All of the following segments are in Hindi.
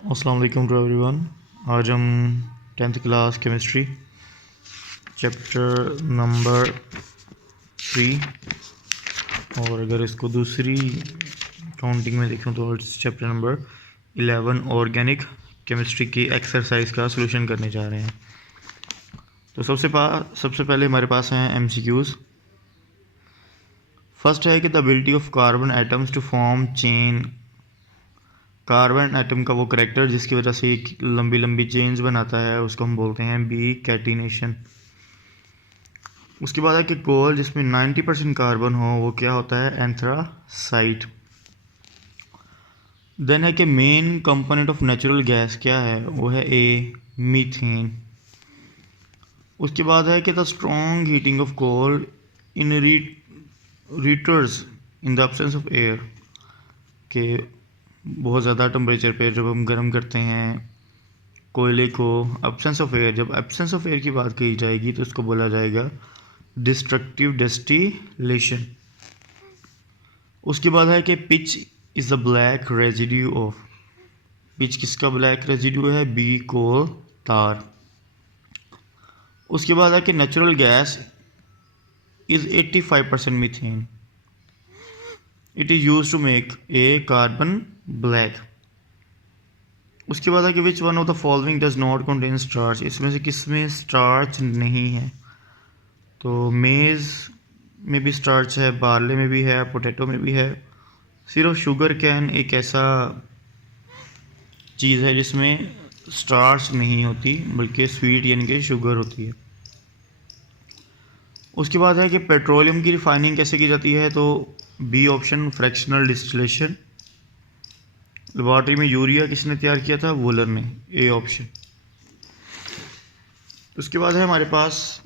अस्सलाम वालेकुम टू एवरीवन। आज हम 10th class chemistry chapter number 3 और अगर इसको दूसरी काउंटिंग में देखूं तो it's chapter number 11 organic chemistry की एक्सरसाइज का सलूशन करने जा रहे हैं। तो सबसे पहले हमारे पास हैं MCQs। फर्स्ट है कि the ability of carbon atoms to form chain. Carbon atom का वो करेक्टर जिसकी वजह से एक लंबी लंबी चेन्स बनाता है उसको हम बोलते हैं बी कैटिनेशन। उसके बाद है कि कोल जिसमें 90% कार्बन हो वो क्या होता है एंथ्रासाइट। देन है कि main component of natural gas क्या है वो है ए मीथेन। उसके बाद है कि the strong heating of coal in retorts in the absence of air के बहुत ज़्यादा टेम्परेचर पे जब हम गर्म करते हैं कोयले को एब्सेंस ऑफ एयर, जब एब्सेंस ऑफ एयर की बात कही जाएगी तो उसको बोला जाएगा डिस्ट्रक्टिव डेस्टिलेशन। उसके बाद है कि pitch is the black residue of. Pitch किसका ब्लैक रेजिड्यू है बी कोल तार। उसके बाद है कि natural gas is 85% methane. It is use to make a carbon black. उसके बाद है कि which one of the following does not contain starch. इसमें से किस में स्टार्च नहीं है? तो मेज़ में भी स्टार्च है, बार्ले में भी है, पोटैटो में भी है। सिर्फ शुगर कैन एक ऐसा चीज़ है जिसमें स्टार्च नहीं होती बल्कि स्वीट यानी कि शुगर होती है। उसके बाद है कि पेट्रोलियम की रिफाइनिंग कैसे की जाती है? तो b option fractional distillation. Laboratory में यूरिया किसने तैयार किया था? वुलर ने, ए ऑप्शन। उसके बाद है हमारे पास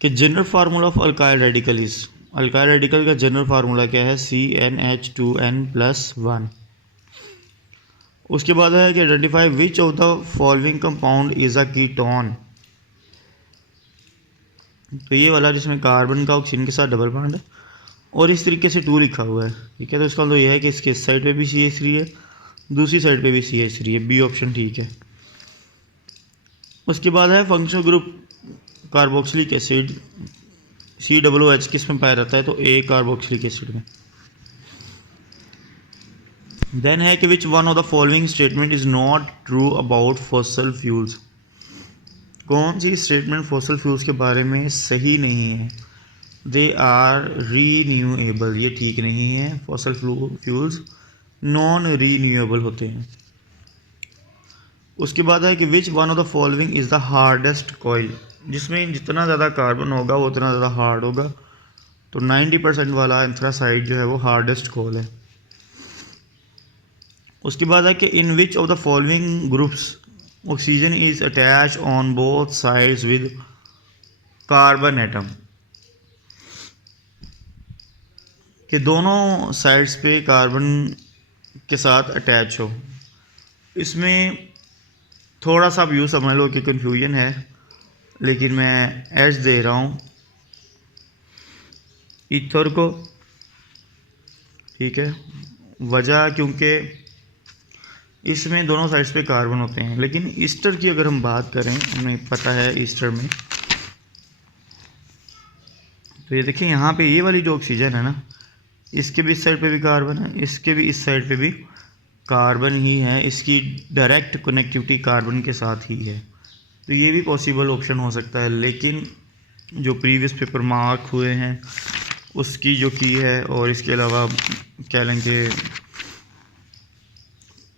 कि general formula of alkyl radical is. Alkyl radical का जनरल फार्मूला क्या है? CnH2n+1। उसके बाद है कि identify which of the following compound is a ketone. तो ये वाला जिसमें कार्बन का ऑक्सीजन के साथ डबल बॉन्ड है और इस तरीके से 2 लिखा हुआ है, ठीक है। तो इसका मतलब यह है कि इसके इस साइड पे भी CH3 है, दूसरी साइड पे भी CH3 है, बी ऑप्शन ठीक है। उसके बाद है functional group carboxylic acid COOH किस में पाया जाता है? तो ए कार्बोक्सिलिक एसिड में। देन है कि which one of the following statement is not true about fossil fuels. कौन सी स्टेटमेंट फॉसल फ्यूल्स के बारे में सही नहीं है? दे आर रीन्यूएबल, ये ठीक नहीं है। फॉसल फ्यूल्स नॉन रीन्यूएबल होते हैं। उसके बाद है कि which one of the following is the hardest coil. जिसमें जितना ज़्यादा कार्बन होगा वो उतना ज़्यादा हार्ड होगा। तो 90% वाला एंथ्रासाइट जो है वो हार्डेस्ट कॉइल है। उसके बाद है कि in which of the following groups oxygen is attach on both sides with carbon atom. कि दोनों साइड्स पे कार्बन के साथ अटैच हो। इसमें थोड़ा सा आप यूँ समझ लो कि कन्फ्यूजन है, लेकिन मैं एच दे रहा हूँ ईथर को, ठीक है। वजह क्योंकि इसमें दोनों साइड्स पे कार्बन होते हैं, लेकिन ईस्टर की अगर हम बात करें, हमें पता है ईस्टर में, तो ये देखिए यहाँ पे ये वाली जो ऑक्सीजन है ना, इसके भी इस साइड पे भी कार्बन है, इसके भी इस साइड पे भी कार्बन ही है। इसकी डायरेक्ट कनेक्टिविटी कार्बन के साथ ही है। तो ये भी पॉसिबल ऑप्शन हो सकता है, लेकिन जो प्रीवियस पेपर मार्क हुए हैं उसकी जो की है, और इसके अलावा क्या लेंगे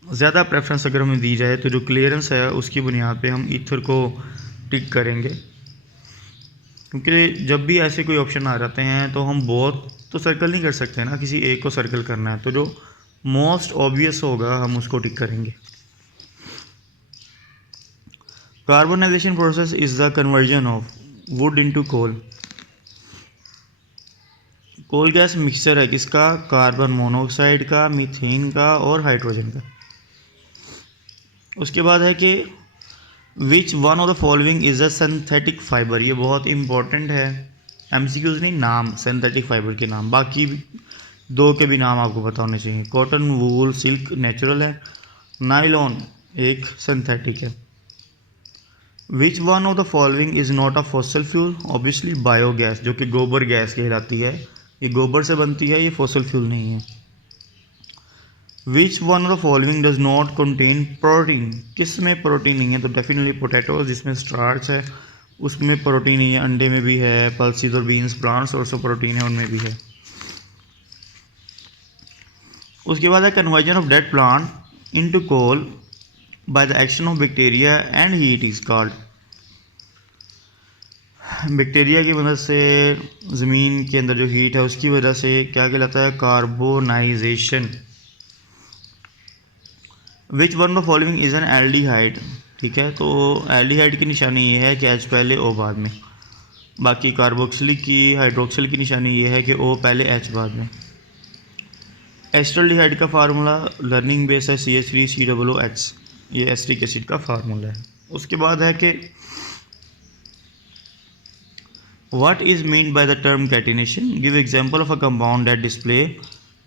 ज़्यादा प्रेफरेंस अगर हमें दी जाए तो जो क्लियरेंस है उसकी बुनियाद पे हम ईथर को टिक करेंगे। क्योंकि जब भी ऐसे कोई ऑप्शन आ जाते हैं तो हम बहुत तो सर्कल नहीं कर सकते ना, किसी एक को सर्कल करना है, तो जो मोस्ट ऑब्वियस होगा हम उसको टिक करेंगे। Carbonisation process is the conversion of wood into coal. Coal gas mixture है किसका? कार्बन मोनोऑक्साइड का, मीथेन का और हाइड्रोजन का। उसके बाद है कि which one of the following is a synthetic fibre. ये बहुत इंपॉर्टेंट है, MCQs नहीं, नाम सिंथेटिक फाइबर के नाम। बाकी दो के भी नाम आपको पता होने चाहिए। कॉटन, वूल, सिल्क नेचुरल है, नायलॉन एक सिंथेटिक है। विच one of the following is not a fossil fuel? Obviously biogas, जो कि गोबर गैस कहलाती है, ये गोबर से बनती है, ये फॉसल फ्यूल नहीं है। विच one of the following does not contain protein? किस में प्रोटीन नहीं है? तो डेफिनेटली पोटैटो, जिसमें स्टार्च है उसमें प्रोटीन नहीं है। अंडे में भी है, पल्सीज और बीन्स, प्लांट्स ऑल्सो प्रोटीन है, उनमें भी है। उसके बाद है conversion of dead plant into coal by the action of bacteria and heat is called. Bacteria की मदद से ज़मीन के अंदर जो हीट है उसकी वजह से क्या कहलाता है? Carbonisation. Which one of following is an aldehyde? ठीक है, तो एल्डिहाइड की निशानी ये है कि एच पहले ओ बाद में। बाकी कार्बोक्सिलिक की, हाइड्रोक्सिल की निशानी ये है कि ओ पहले एच बाद में। एस्टल्डिहाइड का फार्मूला लर्निंग बेस है CH3COOH, ये एस्टिक एसिड का फार्मूला है। उसके बाद है कि what is mean by the term catenation? Give example of a compound that display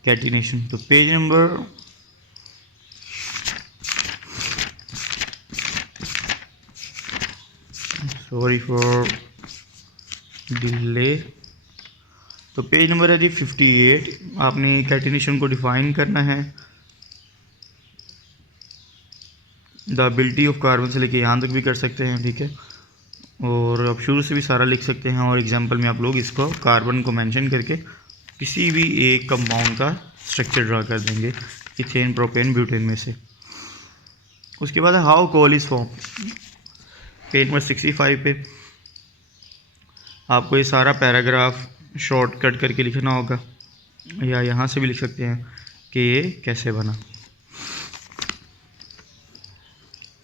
catenation. तो page number sorry for delay, तो पेज नंबर है जी 58। आपने कैटिनेशन को डिफाइन करना है। द एबिलिटी ऑफ कार्बन से लेके यहाँ तक भी कर सकते हैं, ठीक है, और आप शुरू से भी सारा लिख सकते हैं, और एग्जांपल में आप लोग इसको कार्बन को मेंशन करके किसी भी एक कंपाउंड का स्ट्रक्चर ड्रा कर देंगे, इथेन, प्रोपेन, ब्यूटेन में से। उसके बाद है how coal is form. Page number 65 पे आपको ये सारा पैराग्राफ शॉर्टकट करके लिखना होगा, या यहाँ से भी लिख सकते हैं कि ये कैसे बना।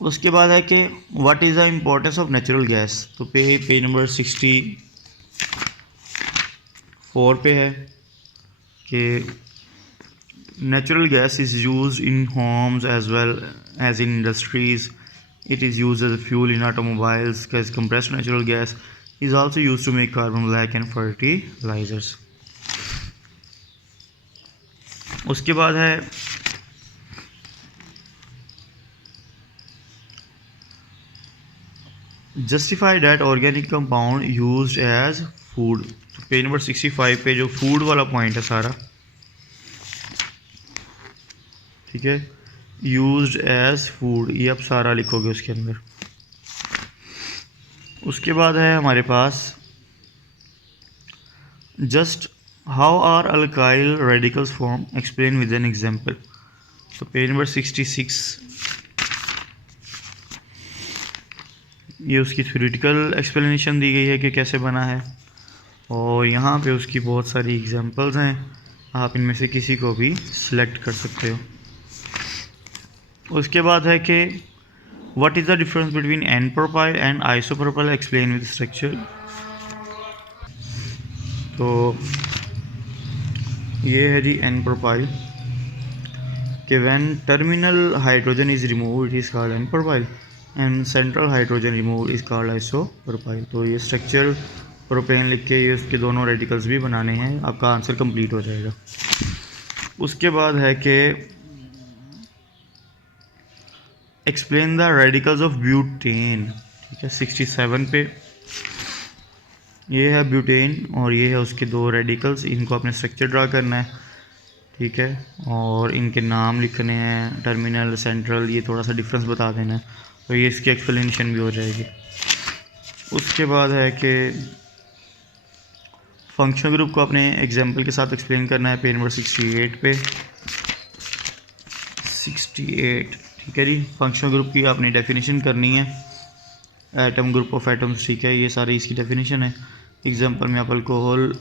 उसके बाद है कि what is the importance of natural gas. तो पेज नंबर 64 पे है कि natural gas is used in homes as well as in industries. It is used as a fuel in automobiles. compressed natural gas is also used to make carbon black and fertilizers. उसके बाद है justify that organic compound used as food। तो पेज नंबर 65 पे जो फूड वाला पॉइंट है सारा, ठीक है, यूज्ड एज फूड, ये आप सारा लिखोगे उसके अंदर। उसके बाद है हमारे पास just how are alkyl radicals form, explain with an example. तो पेज नंबर 66 ये उसकी थ्योरेटिकल एक्सप्लेनेशन दी गई है कि कैसे बना है, और यहाँ पे उसकी बहुत सारी एग्जांपल्स हैं, आप इनमें से किसी को भी सिलेक्ट कर सकते हो। उसके बाद है कि what is the difference between n propyl and isopropyl, explain with structure. तो ये है जी एन प्रोपाइल कि when terminal hydrogen is remove it is called n propyl and central hydrogen remove is called isopropyl. तो ये स्ट्रक्चर प्रोपेन लिख के ये उसके दोनों रेडिकल्स भी बनाने हैं, आपका आंसर कंप्लीट हो जाएगा। उसके बाद है कि explain the radicals of butane, ठीक है, 67 पे ये है ब्यूटेन और ये है उसके दो रेडिकल्स, इनको अपने स्ट्रक्चर ड्रा करना है, ठीक है, और इनके नाम लिखने हैं, टर्मिनल, सेंट्रल, ये थोड़ा सा डिफरेंस बता देना है, तो ये इसकी एक्सप्लेनेशन भी हो जाएगी। उसके बाद है कि फंक्शनल ग्रुप को अपने एग्जांपल के साथ एक्सप्लेन करना है, पेज नंबर 68 पे 68, ठीक है जी। फंक्शनल ग्रुप की आपने डेफिनेशन करनी है, एटम, ग्रुप ऑफ एटम्स, ठीक है, ये सारी इसकी डेफिनेशन है। एग्जांपल में आप अल्कोहल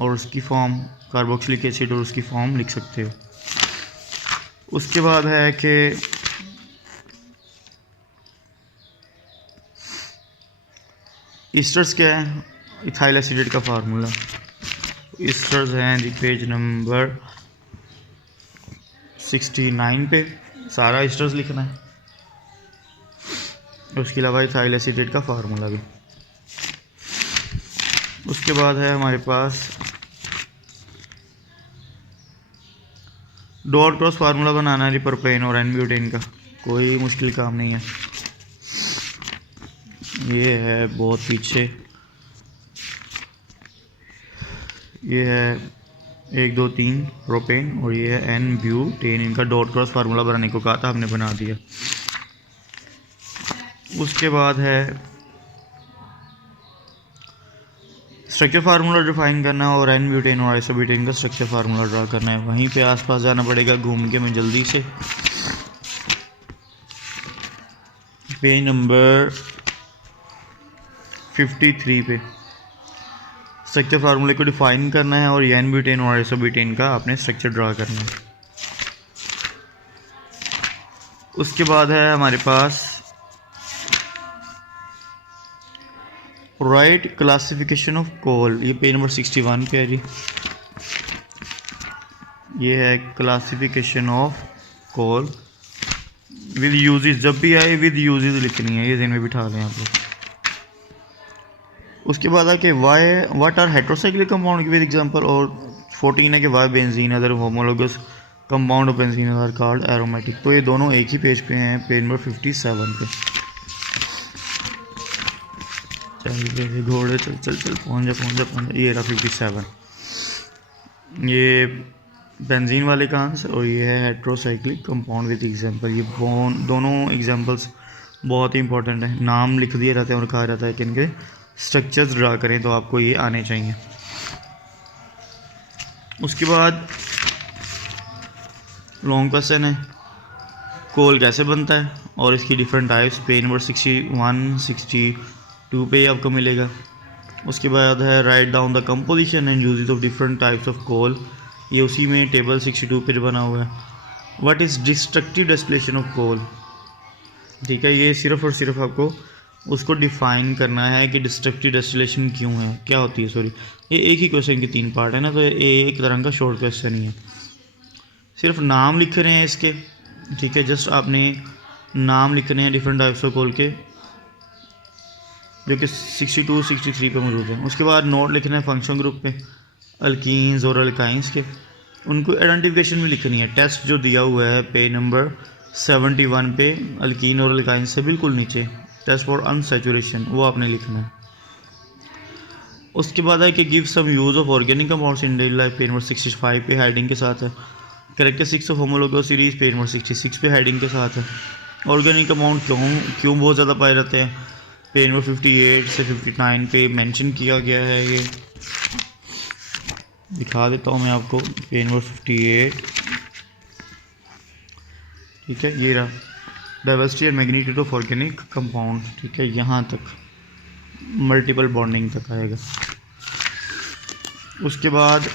और उसकी फॉर्म, कार्बोक्सिलिक एसिड और उसकी फॉर्म लिख सकते हो। उसके बाद है कि ईस्टर्स क्या है, इथाइल एसिडेट का फार्मूला। ईस्टर्स हैं जी पेज नंबर 69 पे, सारा ईस्टर्स लिखना है, उसके अलावा इथाइल एसिडेट का फार्मूला भी। उसके बाद है हमारे पास डॉट क्रॉस फार्मूला बनाना है प्रोपेन और एन ब्यूटेन का, कोई मुश्किल काम नहीं है। ये है बहुत पीछे, ये है 1 2 3 प्रोपेन और ये है एन ब्यूटेन। इनका डॉट क्रॉस फार्मूला बनाने को कहा था, हमने बना दिया। उसके बाद है स्ट्रक्चर फार्मूला डिफाइन करना है और एन ब्यूटेन और आइसोब्यूटेन का स्ट्रक्चर फार्मूला ड्रा करना है। वहीं पे आसपास जाना पड़ेगा घूम के मैं जल्दी से। पेज नंबर 53 पे स्ट्रक्चर फार्मूले को डिफाइन करना है और एन ब्यूटेन और आइसोब्यूटेन का आपने स्ट्रक्चर ड्रा करना है। उसके बाद है हमारे पास राइट क्लासिफिकेशन ऑफ कोल, ये पेज नंबर 61 पे है जी। ये है classification of coal with uses, जब भी आए विद यूजेस लिखनी है, ये ज़हन में बिठा लें आप लोग। उसके बाद है कि why what are heterocyclic compound with example, और 14 है कि why benzene other homologous compound of benzene are called aromatic. तो ये दोनों एक ही पेज पे हैं, पेज नंबर 57 पे। चल घोड़े चल चल चल पहुँच जा। ये रहा 57। ये बेंजीन वाले कहाँ से, और ये है हेट्रोसाइक्लिक कंपाउंड विद एग्जांपल। ये दोनों एग्जांपल्स बहुत ही इंपॉर्टेंट है, नाम लिख दिए रहते हैं और कहा जाता है कि इनके स्ट्रक्चर्स ड्रा करें, तो आपको ये आने चाहिए। उसके बाद लॉन्ग क्वेश्चन है कोल कैसे बनता है और इसकी डिफरेंट टाइप्स, पेज नंबर 61 62 पे आपको मिलेगा। उसके बाद है write down the composition and uses of different types of coal, ये उसी में टेबल 62 पे बना हुआ है। What is destructive distillation of coal, ठीक है, ये सिर्फ और सिर्फ आपको उसको डिफाइन करना है कि डिस्ट्रक्टिव डिस्टिलेशन क्यों है, क्या होती है। सॉरी, ये एक ही क्वेश्चन के 3 पार्ट है ना, तो ये एक तरह का शॉर्ट क्वेश्चन ही है। सिर्फ नाम लिख रहे हैं इसके, ठीक है, जस्ट आपने नाम लिखने हैं डिफरेंट टाइप्स ऑफ कोल के, जो कि 62 63 पे मौजूद है। उसके बाद नोट लिखना है फंक्शन ग्रुप पे, अल्कीन्स और अल्काइंस के, उनको आइडेंटिफिकेशन में लिखनी है। टेस्ट जो दिया हुआ है पेज नंबर 71 पे, अल्कीन और अल्काइंस से बिल्कुल नीचे, टेस्ट फॉर अनसैचुरेशन, वो आपने लिखना है। उसके बाद है कि give some use of organic compounds in daily life, page number 65 पे हेडिंग के साथ है। Characteristics of homologous series, page number 66 पे हेडिंग के साथ है। ऑर्गेनिक कंपाउंड क्यों बहुत ज़्यादा पाए जाते हैं, पेज नंबर 58 से 59 पे मेंशन किया गया है। ये दिखा देता हूँ मैं आपको, पेज नंबर 58, ठीक है, ये रहा diversity and magnitude of organic compound, ठीक है, यहाँ तक मल्टीपल बॉन्डिंग तक आएगा। उसके बाद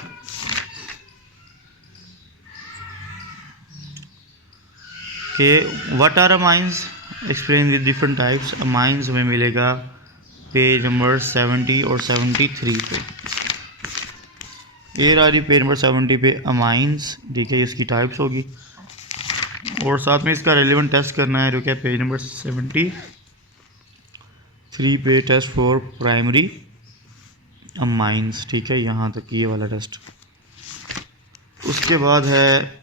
के what are amines explain with different types, amines में मिलेगा पेज नंबर 70 और 73 पे। ये रही पेज नंबर 70 पे अमाइंस, ठीक है, इसकी टाइप्स होगी और साथ में इसका रेलिवेंट टेस्ट करना है, जो क्या पेज नंबर 73 पे, टेस्ट फॉर प्राइमरी अमाइंस, ठीक है, यहाँ तक ये वाला टेस्ट। उसके बाद है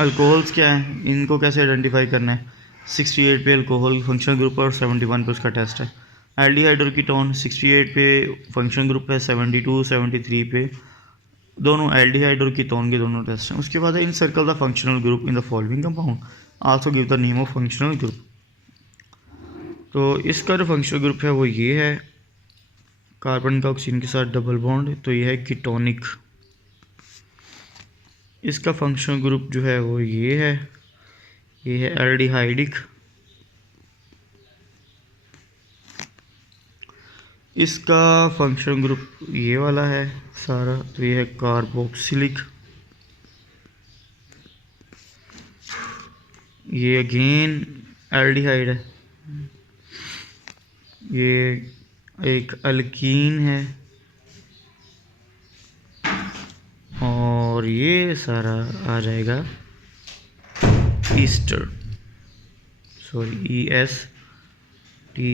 अल्कोहल्स क्या है, इनको कैसे आइडेंटिफाई करना है। 68 पे अल्कोहल फंक्शनल ग्रुप और 71 पे उसका टेस्ट है। एल्डिहाइड और कीटोन 68 पे फंक्शनल ग्रुप है, 72 73 पे दोनों एल्डिहाइड और कीटोन के दोनों टेस्ट हैं। उसके बाद है encircle the functional group in the following compound, also give the name of functional group. तो इसका जो फंक्शनल ग्रुप है वो ये है, कार्बन का ऑक्सीजन के साथ डबल बॉन्ड, तो ये है कीटोनिक। इसका फंक्शनल ग्रुप जो है वो ये है एल्डिहाइडिक। इसका फंक्शनल ग्रुप ये वाला है सारा, तो ये है कार्बोक्सिलिक। ये अगेन एल्डिहाइड है, ये एक अल्कीन है और ये सारा आ जाएगा ईस्टर, सॉरी ESTER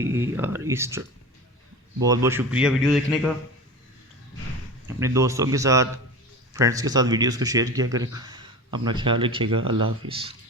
ईस्टर। बहुत बहुत शुक्रिया वीडियो देखने का। अपने दोस्तों के साथ, फ्रेंड्स के साथ वीडियोस को शेयर किया करें। अपना ख्याल रखिएगा। अल्लाह हाफिज़।